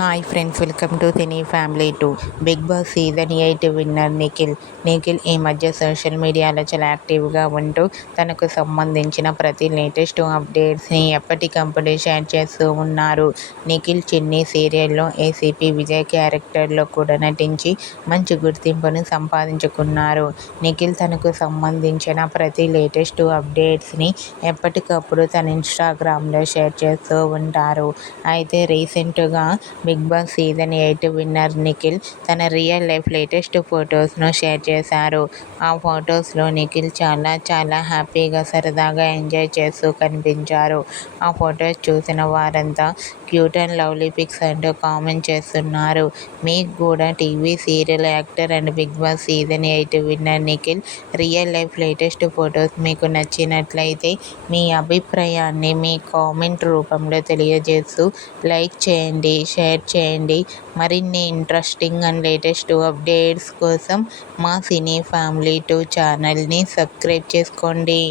Hi friends, welcome to cine family 2. Bigg Boss season 8 winner Nikhil ఈ మధ్య social మీడియాలో చాలా యాక్టివ్గా ఉంటూ తనకు సంబంధించిన ప్రతి లేటెస్ట్ అప్డేట్స్ని ఎప్పటికప్పుడు షేర్ చేస్తూ ఉన్నారు. నిఖిల్ చిన్ని సీరియల్లో ఏసీపీ విజయ్ క్యారెక్టర్లో కూడా నటించి మంచి గుర్తింపును సంపాదించుకున్నారు. నిఖిల్ తనకు సంబంధించిన ప్రతి లేటెస్ట్ అప్డేట్స్ని ఎప్పటికప్పుడు తన ఇన్స్టాగ్రామ్లో షేర్ చేస్తూ ఉంటారు. అయితే రీసెంట్గా Bigg Boss season 8 winner Nikhil తన రియల్ లైఫ్ లేటెస్ట్ ఫొటోస్ను షేర్ చేశారు. ఆ ఫొటోస్లో నిఖిల్ చాలా హ్యాపీగా సరదాగా ఎంజాయ్ చేస్తూ కనిపించారు. ఆ ఫొటోస్ చూసిన వారంతా క్యూట్ అండ్ లవ్లీ పిక్స్ అంటూ కామెంట్ చేస్తున్నారు. మీకు కూడా TV serial actor and Bigg Boss season 8 winner Nikhil real life latest photos మీకు నచ్చినట్లయితే మీ అభిప్రాయాన్ని మీ కామెంట్ రూపంలో తెలియజేస్తూ లైక్ చేయండి, షేర్ చేయండి. మరిన్ని ఇంట్రెస్టింగ్ అండ్ లేటెస్ట్ అప్డేట్స్ కోసం మా సినీ ఫ్యామిలీ 2 ఛానల్ని సబ్స్క్రైబ్ చేసుకోండి.